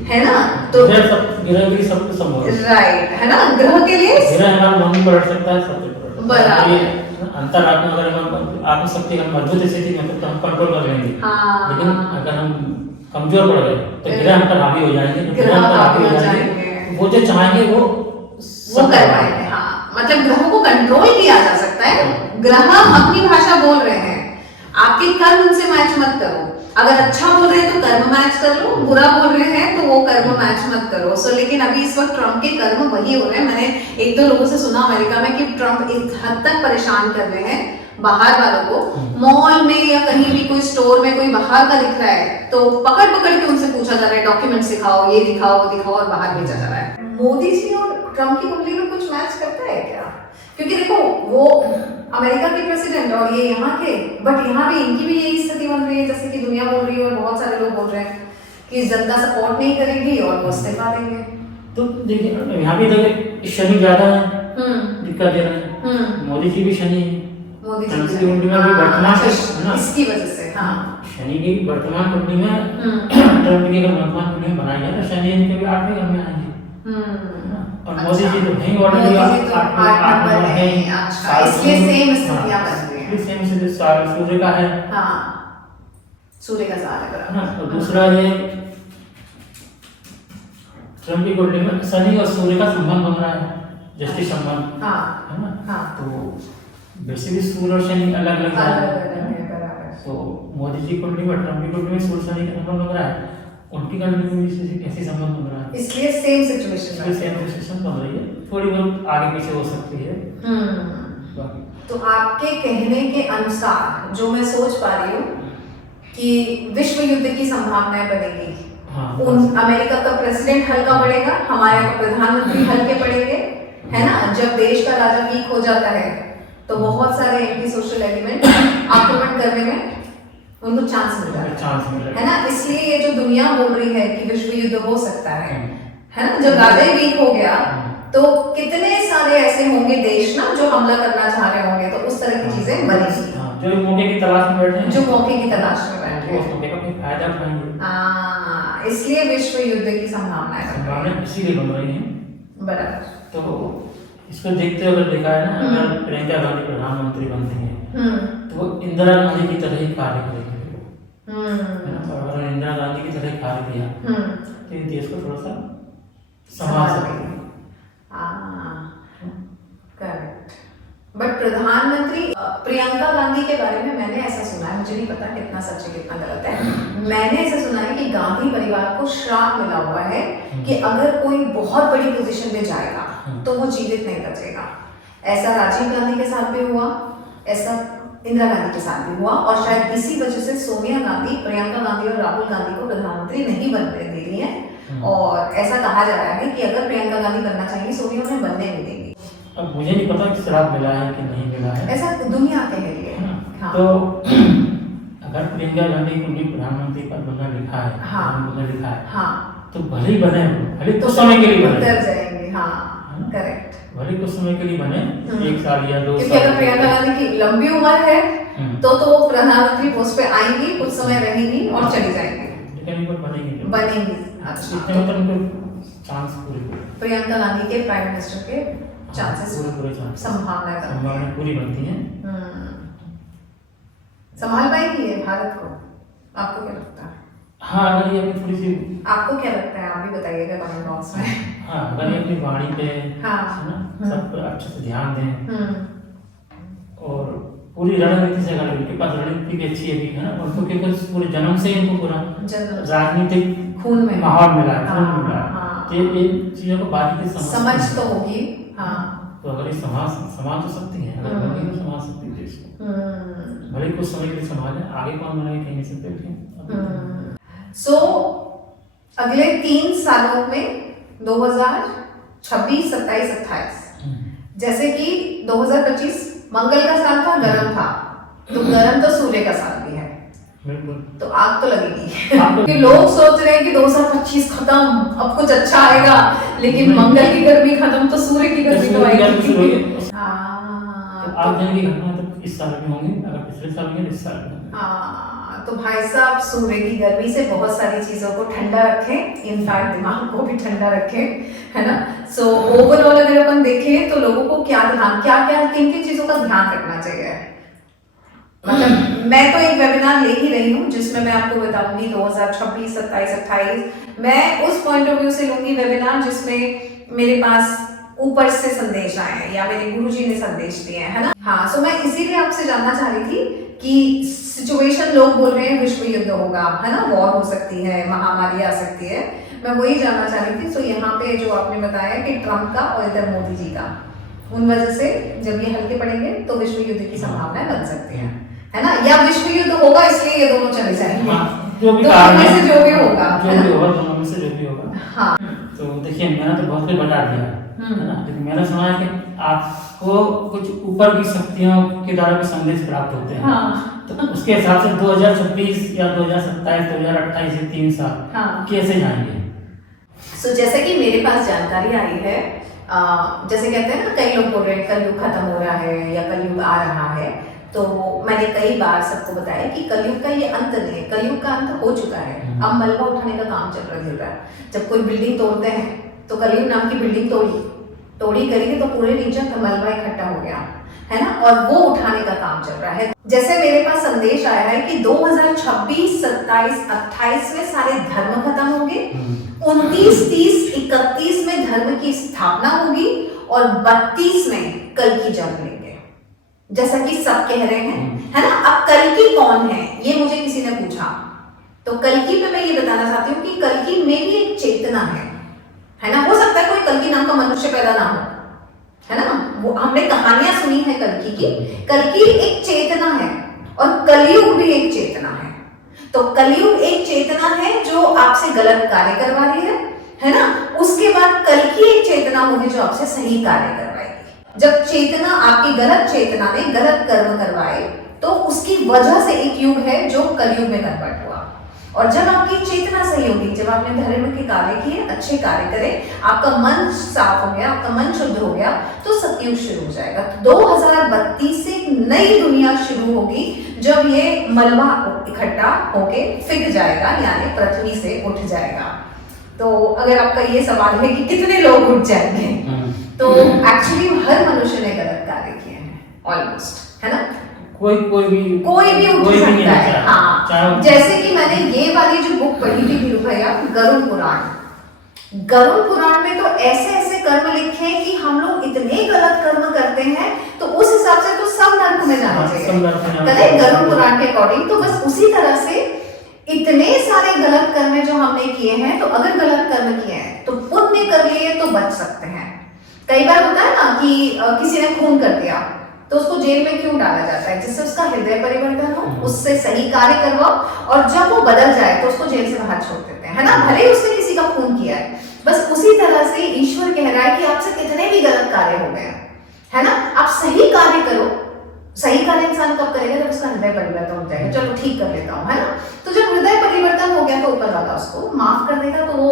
है ना। तो ग्रह भी सब कुछ संभव है, राइट, है ना। ग्रह के लिए ग्रह हमारा मन बढ़ सकता है, सब कुछ बराबर। अंतरात्मा अगर हम आत्मशक्ति का मजबूत स्थिति में तो हम कंट्रोल कर लेंगे। लेकिन अगर हम कमजोर पड़ गए तो ग्रह हम पर हावी हो जाएंगे। ग्रह हावी हो जाएंगे, वो जो चाहेंगे वो कर पाएंगे। हाँ, मतलब ग्रहों को कंट्रोल किया जा सकता है। ग्रह अपनी भाषा बोल रहे हैं, आपके कर्म उनसे मैच मत करो। अगर अच्छा बोल रहे हैं तो कर्म मैच कर लो, बुरा बोल रहे हैं तो वो कर्म मैच मत करो। सो लेकिन अभी इस वक्त ट्रम्प के कर्म वही हो रहे हैं। मैंने एक दो लोगों से सुना अमेरिका में कि ट्रम्प इस हद तक परेशान कर रहे हैं बाहर वालों को। मॉल में या कहीं भी कोई स्टोर में कोई बाहर का दिख रहा है तो पकड़ पकड़ के उनसे पूछा जा रहा है, डॉक्यूमेंट दिखाओ, ये दिखाओ, वो दिखाओ, और बाहर भेजा जा रहा है। मोदी जी और ट्रम्प की कुंडली में कुछ मैच करता है क्या? क्योंकि देखो वो अमेरिका के प्रेसिडेंट और ये यहाँ के, बट यहाँ भी इनकी भी यही स्थिति बन रही है जैसे कि दुनिया बोल रही है और बहुत सारे लोग बोल रहे हैं कि जनता सपोर्ट नहीं करेगी और वो इस्तीफा देंगे। तो देखिए यहाँ भी देखिए शनि ज्यादा दिक्कत दे रहे हैं। मोदी जी भी शनि है, मोदी जी की कुंडली में भी वर्तमान है ना, इसकी वजह से। हाँ, शनि की वर्तमान कुंडली में ट्रम्प की अगर वर्तमान कुंडली में बनाई जाए तो शनि इनके भी 8वें घर में आएंगे। और मोदी जी तो नहीं ऑलरेडी 8 नंबर है। अच्छा, इसलिए सेम स्थितियां बन रही हैं। सेम स्थिति सूर्य का है। हाँ, सूर्य का साथ है ना। और दूसरा है ट्रम्प की कुंडली में शनि और सूर्य का संबंध बन रहा है, जस्टिस संबंध। हाँ, है ना। हाँ। तो वैसे भी सूर्य और शनि अलग अलग है। तो मोदी जी कुंडली में ट्रम्प की कुंडली में सूर्य शनि का संबंध बन रहा है, उनकी कुंडली में इससे कैसे संबंध बन रहा है, इसलिए सेम सिचुएशन बन रही है। थोड़ी बहुत आगे पीछे हो सकती है। तो आपके कहने के अनुसार जो मैं सोच पा रही हूँ कि विश्व युद्ध की संभावनाएं बनेगी। हाँ, अमेरिका का प्रेसिडेंट हल्का पड़ेगा, हमारे यहाँ का प्रधानमंत्री हल्के पड़ेंगे, है ना। जब देश का राजा वीक हो जाता है तो बहुत सारे एंटी सोशल एलिमेंट आक्रमण करने में उनको चांस मिल जाता है ना। इसलिए ये जो दुनिया बोल रही है कि विश्व युद्ध हो सकता है ना। जब राजा ही वीक हो गया तो कितने सारे ऐसे होंगे देश ना जो हमला करना चाह रहे होंगे, तो उस तरह की चीजें बनेगी। जो मौके की तलाश में बैठे हैं, जो मौके की तलाश में बैठे हैं, उस मौके का कोई फायदा उठाएंगे। इसलिए विश्व युद्ध की संभावनाएं इसीलिए बन रही है। बराबर। तो इसको देखते हुए देखा है ना, अगर प्रियंका गांधी प्रधानमंत्री बनती है तो वो इंदिरा गांधी की तरह ही कार्य करेगी। अगर इंदिरा गांधी की तरह कार्य किया तो ये देश को थोड़ा सा संभाल सकेगी। करेक्ट। बट प्रधानमंत्री प्रियंका गांधी के बारे में मैंने ऐसा सुना है, मुझे नहीं पता कितना सच है कितना गलत है, मैंने ऐसा सुना है कि गांधी परिवार को श्राप मिला हुआ है कि अगर कोई बहुत बड़ी पोजीशन पे जाएगा तो वो जीवित नहीं बचेगा। ऐसा राजीव गांधी के साथ भी हुआ, ऐसा इंदिरा गांधी के साथ भी हुआ, और शायद इसी वजह से सोनिया गांधी, प्रियंका गांधी और राहुल गांधी को प्रधानमंत्री नहीं बनने दे रही है। और ऐसा कहा जा रहा है कि अगर प्रियंका गांधी बनना चाहेंगी सोनिया उन्हें बनने नहीं देंगी। अब मुझे नहीं पता कि शराब मिला है कि नहीं मिला है, ऐसा दुनिया कह रही है। हाँ। तो अगर प्रियंका गांधी को भी प्रधानमंत्री पद बनना लिखा है, बनना लिखा है, हाँ, तो भले ही बने, भले कुछ समय के लिए बने, उतर जाएंगे। हाँ, करेक्ट। भले कुछ समय के लिए बने, 1 साल या 2 साल। क्योंकि अगर प्रियंका गांधी की लंबी उम्र है तो वो प्रधानमंत्री पोस्ट पे आएंगी, कुछ समय रहेंगी और चली जाएंगी, लेकिन वो बनेंगी। अच्छा, इतने मतलब उनको चांस पूरे प्रियंका गांधी के प्राइम मिनिस्टर के चांसेस पूरे चांस, संभावना पूरी बनती है। संभाल पाएगी ये भारत को, आपको क्या लगता है? हाँ, अगर ये अपनी थोड़ी सी, आपको क्या लगता है, आप भी बताइएगा कमेंट बॉक्स में। हाँ, अगर ये अपनी वाणी पे हाँ, है ना, सब पर अच्छे से ध्यान दें और पूरी रणनीति से, अगर इनके पास रणनीति भी अच्छी है ना, और तो क्योंकि पूरे जन्म से इनको पूरा राजनीतिक खून में माहौल मिला है, खून मिला है, तो इन चीजों को बाकी की समझ तो होगी। हाँ, तो अगर ये संभाल तो सकती है, अगर बनी तो संभाल सकती है देश को, भले कुछ समय के लिए संभाले, आगे कौन बनाए कहीं नहीं सकते। सो अगले 3 सालों में 2026, 27, 28, जैसे कि 2025 मंगल का साल था, गर्म था, तो गर्म तो सूर्य का साल भी है, तो आग तो लगेगी। कि लोग सोच रहे हैं कि 2025 खत्म, अब कुछ अच्छा आएगा, लेकिन मंगल की गर्मी खत्म तो सूर्य की गर्मी तो आएगी। आग जलने की घटना तो इस साल में होंगी, अगर पिछले साल में इस साल में। तो भाई साहब सूर्य की गर्मी से बहुत सारी चीजों को ठंडा रखें, इनफैक्ट दिमाग को भी ठंडा रखें, है ना। सो ओवरऑल अगर अपन देखें तो लोगों को क्या किन किन चीजों का ध्यान रखना चाहिए। मतलब मैं तो एक वेबिनार ले ही रही हूँ जिसमें मैं आपको बताऊंगी 2026, 27, 28 मैं उस पॉइंट ऑफ व्यू से लूंगी वेबिनार जिसमें मेरे पास ऊपर से संदेश आए या मेरे गुरुजी ने संदेश दिए है ना। हाँ, सो मैं इसीलिए आपसे जानना चाह रही थी कि सिचुएशन, लोग बोल रहे हैं विश्व युद्ध होगा, है ना, वॉर हो सकती है, महामारी आ सकती है, मैं वही जानना चाह रही थी। सो यहाँ पे जो आपने बताया कि ट्रम्प का और इधर मोदी जी का, उन वजह से जब ये हल्के पड़ेंगे तो विश्व युद्ध की संभावनाएं बन सकती हैं, है ना, या विश्व युद्ध होगा इसलिए ये दोनों चले जाएंगे, जो भी होगा, दोनों में से जो भी होगा। हाँ, तो देखिए मैंने तो बहुत कुछ बता दिया है ना, लेकिन मैंने सुना है कि आपको कुछ ऊपर की शक्तियों के द्वारा भी संदेश प्राप्त होते हैं। हाँ, तो उसके हिसाब से 2026 या 2027, 2028 ये 3 साल कैसे जाएंगे? सो जैसे कि मेरे पास जानकारी आई है, जैसे कहते हैं ना, कई लोग बोल रहे हैं कलयुग खत्म हो रहा है या कलयुग आ रहा है, तो मैंने कई बार सबको बताया कि कलयुग का ये अंत नहीं है, कलयुग का अंत हो चुका है। अब मलबा उठाने का काम चल रहा है। जब कोई बिल्डिंग तोड़ते हैं तो कलयुग नाम की बिल्डिंग तोड़ी करी तो पूरे नीचे मलबा इकट्ठा हो गया, है ना, और वो उठाने का काम चल रहा है। जैसे मेरे पास संदेश आया है कि 2026, 27, 28 में सारे धर्म खत्म होंगे, 29, 30, 31 में धर्म की स्थापना होगी और 32 में कल की जन्म लेंगे, जैसा कि सब कह रहे हैं, है ना। अब कल्कि कौन है ये मुझे किसी ने पूछा, तो कल्कि पे मैं ये बताना चाहती हूँ कि कल्कि में भी एक चेतना है ना। हो सकता है कोई कल्कि नाम का मनुष्य पैदा ना हो, है ना, वो हमने कहानियां सुनी है कल्कि की। कल्कि एक चेतना है और कलयुग भी एक चेतना है। तो कलयुग एक चेतना है जो आपसे गलत कार्य करवा रही है है ना। उसके बाद कल की एक चेतना होगी जो आपसे सही कार्य करवाएगी। जब चेतना, आपकी गलत चेतना ने गलत कर्म करवाए तो उसकी वजह से एक युग है जो कलयुग में कन्वर्ट हुआ। और जब आपकी चेतना सही होगी, जब आपने धर्म के कार्य किए, अच्छे कार्य करे, आपका मन साफ हो गया, आपका मन शुद्ध हो गया, तो सतयुग शुरू हो जाएगा। 2032 से एक नई दुनिया शुरू होगी जब ये मलबा इकट्ठा होके फिक जाएगा, यानी पृथ्वी से उठ जाएगा। तो अगर आपका ये सवाल है कि कितने लोग उठ जाएंगे, तो एक्चुअली हर मनुष्य ने गलत कार्य किए हैं ऑलमोस्ट, है ना। कोई भी उठ सकता है। हाँ, जैसे कि मैंने ये वाली जो बुक पढ़ी थी धीरू भैया, गरुड़ पुराण में तो ऐसे ऐसे कर्म लिखे हैं कि हम लोग इतने गलत कर्म करते हैं तो उस हिसाब से तो सब नरक में जाना चाहिए, गरुड़ पुराण के अकॉर्डिंग। तो बस उसी तरह से इतने सारे गलत कर्म जो हमने किए हैं, तो अगर गलत कर्म किए हैं तो पुण्य कर लिए तो बच सकते हैं। कई बार होता है ना कि किसी ने खून कर दिया तो उसको जेल में क्यों डाला जाता है, जिससे उसका हृदय परिवर्तन हो, उससे सही कार्य करवाओ, और जब वो बदल जाए तो उसको जेल से बाहर छोड़ देते हैं, है ना, भले ही उसने किसी का खून किया है। बस उसी तरह से ईश्वर कह रहा है कि आपसे कितने भी गलत कार्य हो गए, है ना, आप सही कार्य करो। सही कार्य इंसान कब करेगा, जब उसका हृदय परिवर्तन हो जाएगा। चलो ठीक कर लेता हूँ, है ना। तो जब हृदय परिवर्तन हो गया तो ऊपर वाला उसको माफ कर देगा, तो वो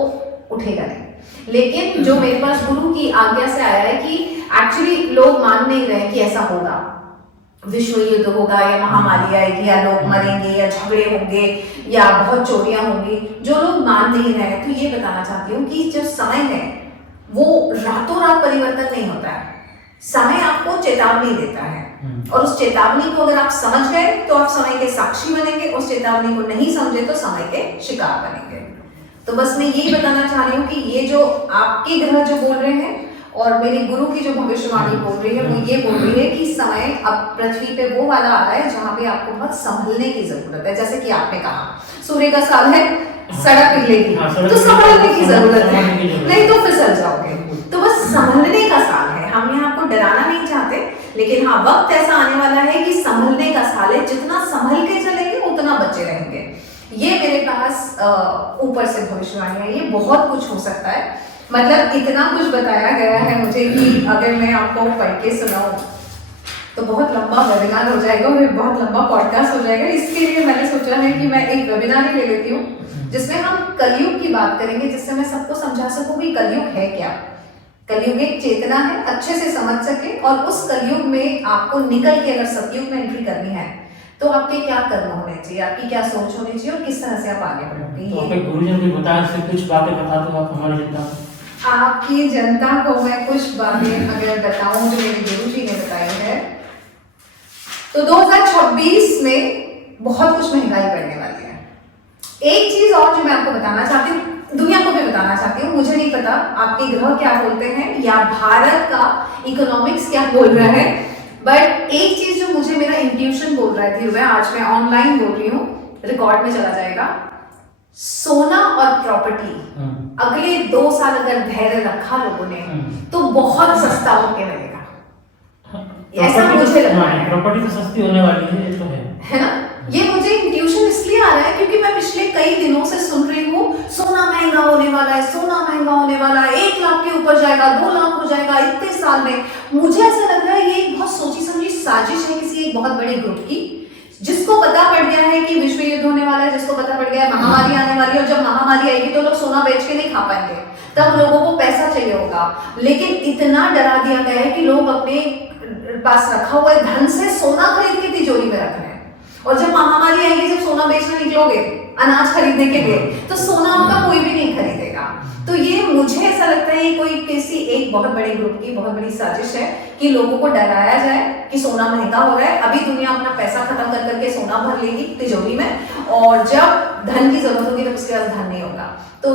उठेगा नहीं। लेकिन जो मेरे पास गुरु की आज्ञा से आया है कि एक्चुअली लोग मान नहीं रहे कि ऐसा होगा, विश्व युद्ध होगा या महामारी आएगी या लोग मरेंगे या झगड़े होंगे या बहुत चोरियां होंगी, जो लोग मान नहीं रहे। तो ये बताना चाहती हूँ कि जो समय है वो रातों रात परिवर्तन नहीं होता है। समय आपको चेतावनी देता है, और उस चेतावनी को अगर आप समझ गए तो आप समय के साक्षी बनेंगे, उस चेतावनी को नहीं समझे तो समय के शिकार बनेंगे। तो बस मैं यही बताना चाह रही हूँ कि ये जो आपके ग्रह जो बोल रहे हैं और मेरी गुरु की जो भविष्यवाणी बोल रही है, वो ये बोल रही है कि समय अब पृथ्वी पे वो वाला आ रहा है जहाँ पे आपको बहुत संभलने की जरूरत है। जैसे कि आपने कहा सूर्य का साल है, सड़क पिघलेगी, तो संभलने की जरूरत है, नहीं तो फिसल जाओगे। तो बस संभलने का साल है। हम यहाँ आपको डराना नहीं चाहते, लेकिन हाँ वक्त ऐसा आने वाला है कि संभलने का साल है। जितना संभल के चलेंगे उतना बचे रहेंगे। ये मेरे पास ऊपर से भविष्यवाणी है, ये बहुत कुछ हो सकता है। मतलब इतना कुछ बताया गया है मुझे कि अगर मैं आपको पढ़ के सुनाऊं तो बहुत लंबा वेबिनार हो जाएगा और बहुत लंबा पॉडकास्ट हो जाएगा। इसके लिए मैंने सोचा है कि मैं एक वेबिनार ही ले लेती हूँ जिसमें हम कलयुग की बात करेंगे, जिससे मैं सबको समझा सकूं कि कलयुग है क्या। कलयुग एक चेतना है, अच्छे से समझ सके, और उस कलयुग में आपको निकल के अगर सतयुग में एंट्री करनी है तो आपके क्या कर्म होने चाहिए, आपकी क्या सोच होनी चाहिए और किस तरह से आप आगे बढ़ोगे। तो गुरुजी ने बताया से कुछ बातें बता दो आप हमारी जनता को। आपकी जनता को मैं कुछ बातें अगर बताऊं जो मेरे गुरुजी ने बताई है, तो 2026 में बहुत कुछ महंगाई बढ़ने वाली है। एक चीज और जो मैं आपको बताना चाहती हूँ, दुनिया को भी बताना चाहती हूँ, मुझे नहीं पता आपके ग्रह क्या बोलते हैं या भारत का इकोनॉमिक्स क्या बोल रहा है, बट एक चीज जो मुझे मेरा इंट्यूशन बोल रहा है, आज मैं ऑनलाइन बोल रही हूँ, रिकॉर्ड में चला जाएगा, सोना और प्रॉपर्टी अगले 2 साल अगर धैर्य रखा लोगों ने तो बहुत सस्ता होके मिलेगा। ऐसा मुझे लगता है। प्रॉपर्टी तो सस्ती होने वाली है, ये तो है ना। ये मुझे इंट्यूशन इसलिए आ रहा है क्योंकि मैं पिछले कई दिनों से सुन रही हूँ सोना महंगा होने वाला है, सोना महंगा होने वाला है, 1 लाख के ऊपर जाएगा, 2 लाख हो जाएगा इतने साल में। मुझे ऐसा लग रहा है ये एक बहुत सोची समझी साजिश है किसी एक बहुत बड़े ग्रुप की, जिसको पता पड़ गया है कि विश्व युद्ध होने वाला है, जिसको पता पड़ गया है महामारी आने वाली है, और जब महामारी आएगी तो लोग सोना बेच के नहीं खा पाएंगे, तब लोगों को पैसा चाहिए होगा। लेकिन इतना डरा दिया गया है कि लोग अपने पास रखा हुआ धन से सोना खरीद के तिजोरी में रख रहे हैं, और जब महामारी आएगी, जब सोना बेचने निकलोगे अनाज खरीदने के लिए, तो सोना आपका कोई भी नहीं खरीदेगा। तो ये मुझे ऐसा लगता है ये कोई किसी एक बहुत बड़े ग्रुप की बहुत बड़ी साजिश है कि लोगों को डराया जाए कि सोना महंगा हो रहा है। अभी दुनिया अपना पैसा खत्म कर करके सोना भर लेगी तिजोरी में, और जब धन की जरूरत होगी तब उसके पास धन नहीं होगा। तो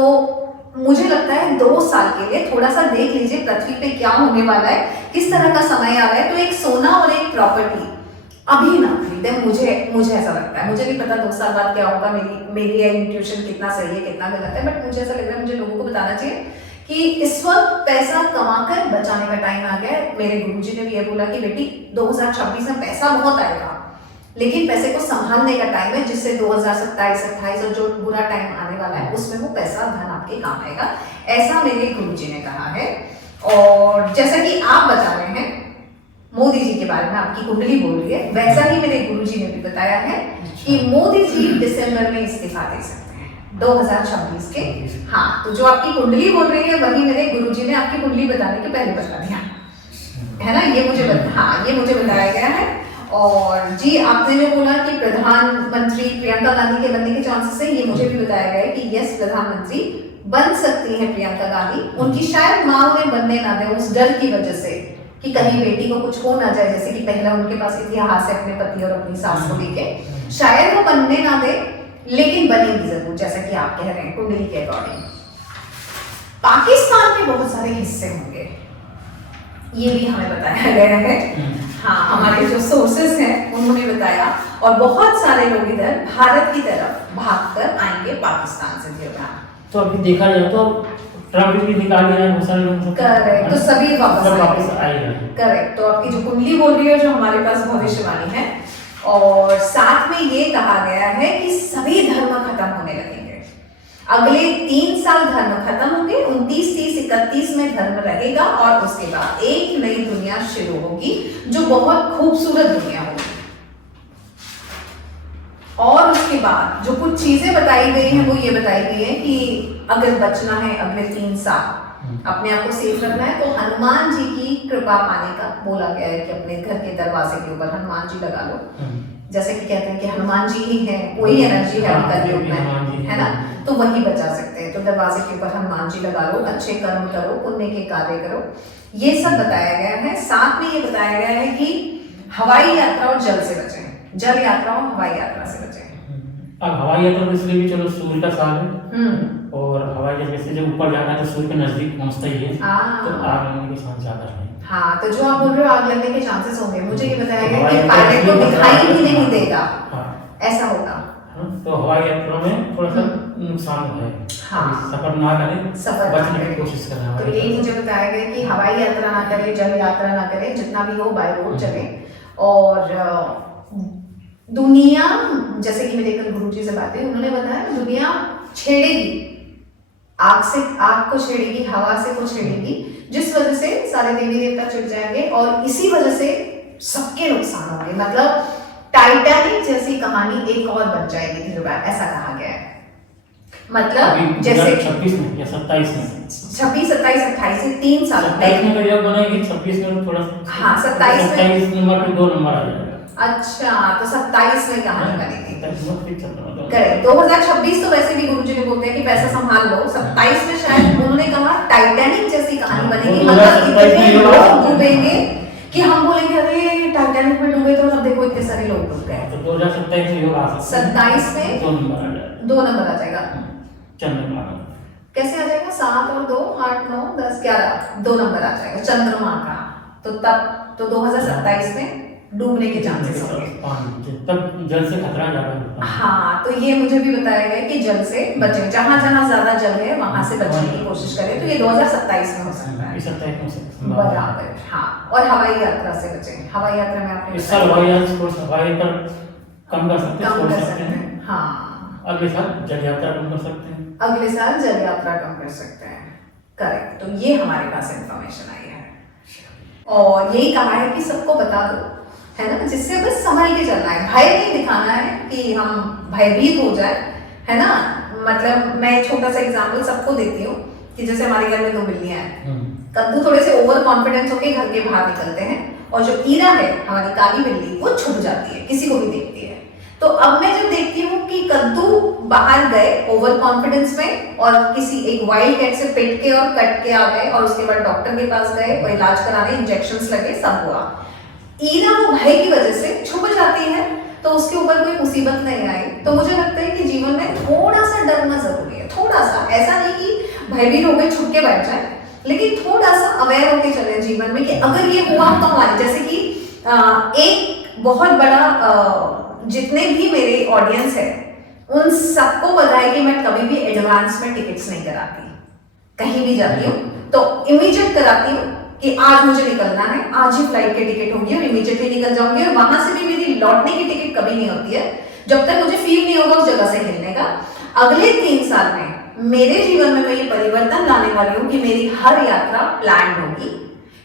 मुझे लगता है 2 साल के लिए थोड़ा सा देख लीजिए पृथ्वी पे क्या होने वाला है, किस तरह का समय आ रहा है। तो एक सोना और एक प्रॉपर्टी अभी ना खरीदे, मुझे ऐसा लगता है। मुझे नहीं पता 2 साल बाद क्या होगा, मेरी इंट्यूशन कितना सही है कितना गलत है, बट मुझे ऐसा लग रहा है, मुझे लोगों को बताना चाहिए कि इस वक्त पैसा कमाकर बचाने का टाइम आ गया है। मेरे गुरुजी ने भी ये बोला कि बेटी 2026 में पैसा बहुत आएगा, लेकिन पैसे को संभालने का टाइम है, जिससे 2027-28 और जो बुरा टाइम आने वाला है उसमें वो पैसा धन आपके काम आएगा, ऐसा मेरे गुरुजी ने कहा है। और जैसा कि आप बता रहे हैं मोदी जी के बारे में, आपकी कुंडली बोल रही है, वैसा ही मेरे गुरुजी ने भी बताया है कि मोदी जी दिसंबर में इस्तीफा दे सकते हैं 2026 के। हाँ, तो जो आपकी कुंडली बोल रही है वही मेरे गुरुजी ने आपकी कुंडली बताने के पहले बता दिया है ना, ये मुझे बताया गया है। और जी आपने जो बोला कि प्रधानमंत्री प्रियंका गांधी के बनने के चांसेस है, ये मुझे भी बताया गया है कि यस, प्रधानमंत्री बन सकती है प्रियंका गांधी। उनकी शायद माँ उन्हें बनने ना दे उस डर की वजह से कि कहीं बेटी को कुछ हो ना जाए, जैसे कि पहला उनके पास इतिहास है अपने पति और अपनी सास को लेके, शायद वो बनने ना दे, लेकिन बनेगी जरूर, जैसा कि आप कह रहे हैं कुंडली के अकॉर्डिंग। पाकिस्तान के बहुत सारे हिस्से होंगे, ये भी हमें बताया गया है। हाँ, हमारे जो सोर्सेस हैं उन्होंने बताया, और बहुत सारे लोग इधर भारत की तरफ भागकर आएंगे पाकिस्तान से धीरे। तो अभी देखा जाए तो ट्रम्प भी निकाल दिया है बहुत सारे लोग, करेक्ट, तो सभी वापस आएंगे। करेक्ट, तो आपकी जो कुंडली बोल रही है, जो हमारे पास भविष्यवाणी है, और साथ में ये कहा गया है कि सभी धर्म खत्म होने लगेंगे। अगले 3 साल धर्म खत्म होंगे, 29, 30, 31 में धर्म रहेगा, और उसके बाद एक नई दुनिया शुरू होगी जो बहुत खूबसूरत दुनिया होगी। और उसके बाद जो कुछ चीजें बताई गई हैं वो ये बताई गई है कि अगर बचना है अगले 3 साल, अपने आप को सेफ रखना है, तो हनुमान जी की कृपा पाने का बोला गया है कि अपने घर के दरवाजे के ऊपर हनुमान जी लगा लो। जैसे कि कहते हैं कि हनुमान जी ही है, कोई एनर्जी है कलयुग में, है ना, तो वही बचा सकते हैं। तो दरवाजे के ऊपर हनुमान जी लगा लो, अच्छे कर्म करो, पुण्य के कार्य करो, ये सब बताया गया है। साथ में ये बताया गया है कि हवाई यात्रा और जल से बचें, जल यात्रा और हवाई यात्रा से बचें। अब हवाई यात्रा तो इसलिए भी चलो सूर्य का साल है, और हवाई जहाज से जब ऊपर जाना है तो सूर्य के नजदीक पहुंचता ही है, तो आग लगने के चांस ज्यादा है। हाँ, तो जो आप बोल रहे हो आग लगने के चांसेस होंगे, मुझे ये बताया गया कि पायलट को दिखाई भी नहीं देगा, ऐसा होगा। तो हवाई यात्रा में थोड़ा सा नुकसान है, सफर ना करें, बचने की कोशिश करें। तो यही मुझे बताया गया कि हवाई यात्रा ना करें, जल यात्रा ना करें, जितना भी हो बाय रोड चले। और दुनिया, जैसे कि मेरे कल गुरुजी से बात हुई, उन्होंने बताया दुनिया छेड़ेगी, आग को छेड़ेगी, हवा से को छेड़ेगी, जिस वजह से सारे देवी देवता चिढ़ जाएंगे, और इसी वजह से सबके नुकसान होंगे। मतलब टाइटैनिक जैसी कहानी एक और बन जाएगी धीरे, ऐसा कहा गया है। मतलब जैसे 26 में या 27 में, 26, 27, 28 से 3 साल 27 में तो जब बनेगी, 26 में थोड़ा हाँ 27 नंबर पे 2 नंबर आ जाएगा। अच्छा, तो 27 में कहानी बनेगी। करेक्ट, 2026 तो वैसे भी गुरुजी ने बोलते हैं कि पैसा संभाल लो, 27 में शायद उन्होंने कहा टाइटैनिक जैसी कहानी बनेगी। मतलब इतने लोग डूबेंगे कि हम बोलेंगे अरे टाइटैनिक में डूबे, तो अब देखो इतने सारे लोग डूब गए। तो 2027 में होगा, 27 में 2 नंबर आ जाएगा, 2 नंबर आ जाएगा। चंद्रमा कैसे आ जाएगा? 7 और 2 8 9 10 11, 2 नंबर आ जाएगा चंद्रमा का। तो तब तो 2027 में डूबने के चांसेस होंगे, तब जल से खतरा ज्यादा होता है। हाँ, तो ये मुझे भी बताया गया कि जल से बचें, जहाँ जहाँ ज्यादा जल है वहां से बचने की कोशिश करें। तो ये 2027 में हो सकता है बराबर। हाँ, और हवाई यात्रा से बचें। हवाई यात्रा में आपने इस साल हवाई पर कम कर सकते हैं। हाँ, अगले साल जल यात्रा कम कर सकते हैं, अगले साल जल यात्रा कम कर सकते हैं। करेक्ट, तो ये हमारे पास इंफॉर्मेशन आई है, और यही कहा है कि सबको बता दो, है ना, जिससे बस संभल के चलना है, भय नहीं दिखाना है कि हम भयभीत हो जाए, है ना। मतलब मैं एक छोटा सा एग्जांपल सबको देती हूँ कि जैसे हमारे घर में 2 बिल्लियां हैं, कद्दू थोड़े से ओवर कॉन्फिडेंस होके घर के बाहर निकलते हैं, और जो ईरा है हमारी काली बिल्ली, वो छुप जाती है, किसी को भी देखती है। तो अब मैं जब देखती हूँ कि कद्दू बाहर गए ओवर कॉन्फिडेंस में, और किसी एक वाइल्ड कैट से पेट के और कट के आ गए, और उसके बाद डॉक्टर के पास गए और इलाज कराने, इंजेक्शंस लगे, सब हुआ। ईरा वो भय की वजह से छुप जाती है, तो उसके ऊपर कोई मुसीबत नहीं आई। तो मुझे लगता है कि जीवन में थोड़ा सा डरना जरूरी है, थोड़ा सा, ऐसा नहीं कि भयभीत हो गए छुप के बैठ जाए, लेकिन थोड़ा सा अवेयर होके चले जीवन में कि अगर ये हुआ तो हमारे, जैसे कि एक बहुत बड़ा, जितने भी मेरे ऑडियंस है उन सबको पता है कि मैं कभी भी एडवांस में टिकट्स नहीं कराती, कहीं भी जाती हूँ तो इमीडिएट कराती हूँ, कि आज मुझे निकलना है, आज ही फ्लाइट की टिकट होगी और इमीडिएटली निकल जाऊंगी, और वहां से भी मेरी लौटने की टिकट कभी नहीं होती है जब तक मुझे फील नहीं होगा उस जगह से हिलने का। अगले 3 साल में मेरे जीवन में मैं ये परिवर्तन लाने वाली हूँ कि मेरी हर यात्रा प्लान होगी।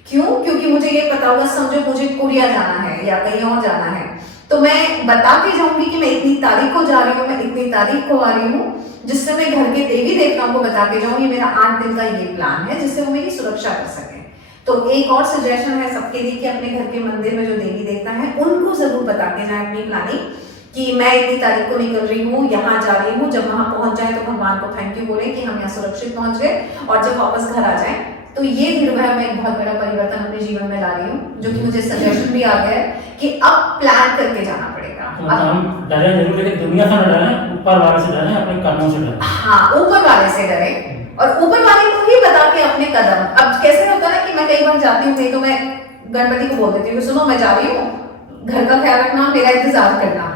क्यों? क्योंकि मुझे ये पता होगा, समझो मुझे कोरिया जाना है या कहीं और जाना है, तो मैं बता के जाऊंगी कि मैं इतनी तारीख को जा रही हूँ, मैं इतनी तारीख को आ रही हूँ, जिससे मैं घर के देवी देवताओं को बता के जाऊँ ये मेरा 8 दिन का ये प्लान है, जिससे वो मेरी सुरक्षा कर सके। तो एक और सजेशन है सबके लिए कि अपने घर के मंदिर में जो देवी देवता है उनको जरूर बता के जाए अपनी प्लानिंग कि मैं इतनी तारीख को निकल रही हूँ, यहाँ जा रही हूँ। जब वहां पहुंच जाए तो भगवान को थैंक यू बोले कि हम यहाँ सुरक्षित पहुंच गए, और जब वापस घर आ जाए तो ये निर्भय में एक बहुत बड़ा परिवर्तन अपने जीवन में ला रही हूँ, जो कि मुझे सजेशन भी आ गया है कि अब प्लान करके जाना पड़ेगा। तो हम डरे जरूर, लेकिन दुनिया से न डरे, ऊपर वाले से डरे, अपने कर्मों से डरे। हाँ, ऊपर वाले से डरे और ऊपर वाले को ही बता के अपने कदम। अब कैसे होता है ना कि मैं कई बार जाती हूँ कहीं, तो मैं गणपति को बोल देती हूँ सुनो मैं जा रही हूँ, घर का ख्याल रखना, मेरा इंतजार करना।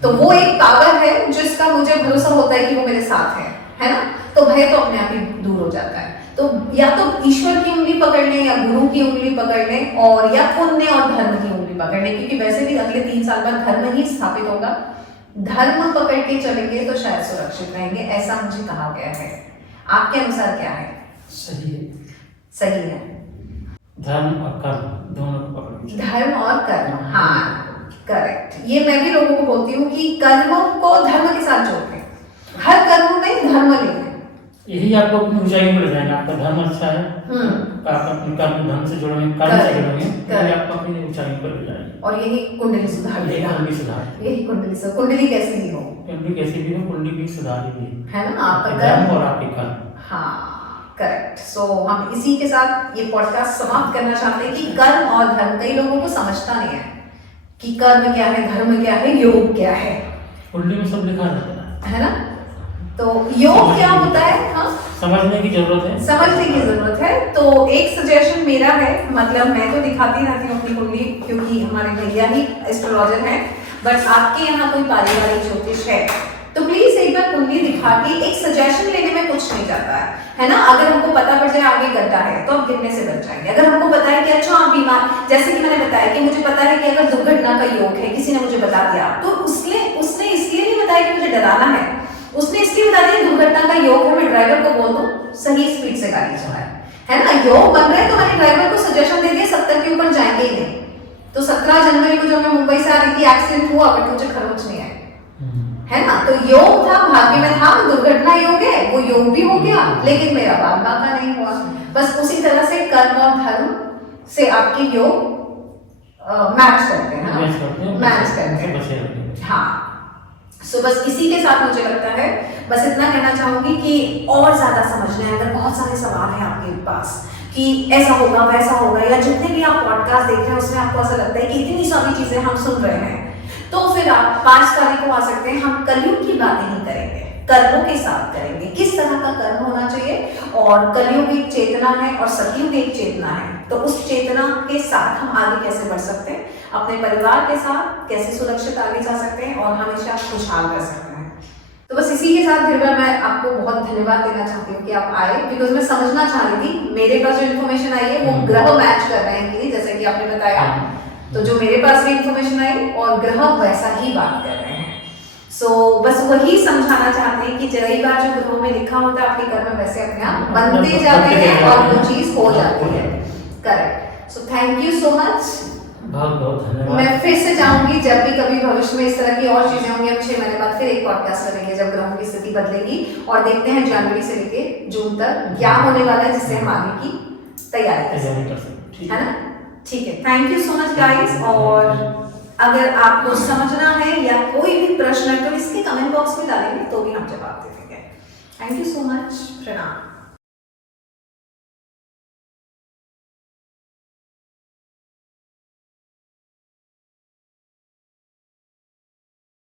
तो वो एक पावर है जिसका मुझे भरोसा होता है कि वो मेरे साथ है ना। तो भय तो अपने आप ही दूर हो जाता है। तो या तो ईश्वर की उंगली पकड़ लें या गुरु की उंगली पकड़ लें, और या पुण्य और धर्म की उंगली पकड़ लें, क्योंकि वैसे भी अगले 3 साल बाद धर्म ही स्थापित होगा। धर्म पकड़ के चलेंगे तो शायद सुरक्षित रहेंगे, ऐसा मुझे कहा गया है। आपके अनुसार क्या है? सही है। सही है। धर्म और कर्म दोनों को पकड़, धर्म और कर्म, हाँ करेक्ट। ये मैं भी लोगों को बोलती हूँ कि कर्मों को धर्म के साथ जोड़ लें, हर कर्म में धर्म लें, यही आपको अपनी ऊंचाई में ले जाएगा। आपका धर्म अच्छा है, आप अपने कर्म धर्म से जुड़ेंगे, कर्म से जुड़ेंगे, तो आपको अपनी ऊंचाई पर ले जाएंगे, और यही कुंडली सुधार देगा। यही कुंडली से, कुंडली कैसी भी हो, कुंडली कैसी भी हो, कुंडली भी सुधारी भी है ना, आपका कर्म और आपके कर्म। हाँ करेक्ट। सो हम इसी के साथ ये पॉडकास्ट समाप्त करना चाहते हैं कि कर्म और धर्म, कई लोगों को समझता नहीं है कि कर्म क्या है, धर्म क्या है, योग क्या है। कुंडली में सब लिखा रहता है ना। तो योग क्या होता है, हाँ समझने की जरूरत है, समझने की जरूरत है। तो एक सजेशन मेरा है, मतलब मैं तो दिखाती रहती हूँ अपनी कुंडली क्योंकि हमारे भैया ही एस्ट्रोलॉजर हैं, बट आपके यहाँ कोई पारिवारिक ज्योतिष है तो प्लीज एक बार कुंडली दिखा के, एक सजेशन लेने में कुछ नहीं जाता है ना। अगर हमको पता पड़ जाए आगे गड्ढा है तो आप गिरने से बच जाएंगे। अगर हमको पता है कि अच्छा आप बीमार, जैसे कि मैंने बताया कि मुझे पता है कि अगर दुर्घटना का योग है, किसी ने मुझे बता दिया, तो उसने इसलिए नहीं बताया कि मुझे डराना है, उसने इसलिए बता दिया दुर्घटना का योग है, मैं ड्राइवर को बोल दूं सही स्पीड से गाड़ी चलाए, है ना। योग बन रहा है तो मैंने ड्राइवर को सजेशन दे दिया 70 के ऊपर जाएंगे ही नहीं। तो 17 जनवरी को जब मैं मुंबई से आ रही थी एक्सीडेंट हुआ, बट मुझे खरोच नहीं आई, है ना। तो योग था, भाग्य में था, दुर्घटना योग है, वो योग भी हो गया, लेकिन मेरा बाल बांका नहीं हुआ। बस उसी तरह से कर्म और धर्म से आपके योग मैच करते हैं, मैच करते हैं, हाँ। सो बस इसी के साथ मुझे लगता है, बस इतना कहना चाहूंगी कि और ज्यादा समझना है, अगर बहुत सारे सवाल हैं आपके पास कि ऐसा होगा वैसा होगा, या जितने भी आप पॉडकास्ट देख रहे हैं उसमें आपको ऐसा लगता है कि इतनी सारी चीजें हम सुन रहे हैं, तो फिर आप 5 तारीख को आ सकते हैं। हम कलयुग की बातें नहीं करेंगे, कर्मों के साथ करेंगे, किस तरह का कर्म होना चाहिए। और कलयुग एक चेतना है और सतयुग एक चेतना है, तो उस चेतना के साथ हम आगे कैसे बढ़ सकते हैं, अपने परिवार के साथ कैसे सुरक्षित आगे जा सकते हैं और हमेशा खुशहाल रह सकते हैं। तो बस इसी के साथ फिर मैं आपको बहुत धन्यवाद देना चाहती हूँ कि आप आए, बिकॉज मैं समझना चाह रही थी, मेरे पास जो इन्फॉर्मेशन आई है वो ग्रह मैच कर रहे हैं कि जैसे कि आपने बताया, तो जो मेरे पास भी इन्फॉर्मेशन आई और ग्रह वैसा ही बात कर रहे हैं। सो बस वही समझाना चाहते हैं कि कई बार जो ग्रहों में लिखा होता है आपके कर्म वैसे अपने आप बनते जाते हैं और वो चीज हो जाती है। Correct. So thank you so much, बहुत बहुत धन्यवाद। मैं फिर से चाहूंगी जब भी कभी भविष्य में इस तरह की और चीजें होंगी, हम 6 महीने बाद फिर एक पॉडकास्ट करेंगे जब ग्रहों की स्थिति बदलेगी, और देखते हैं जनवरी से लेके जून तक क्या होने वाला है, जिससे हम आगे की तैयारी कर सकते हैं, है ना। ठीक है, thank you so much guys. और अगर आपको समझना है या कोई भी प्रश्न है तो इसके कमेंट बॉक्स में डालेंगे तो भी हम जवाब दे देंगे। थैंक यू सो मच, प्रणाम।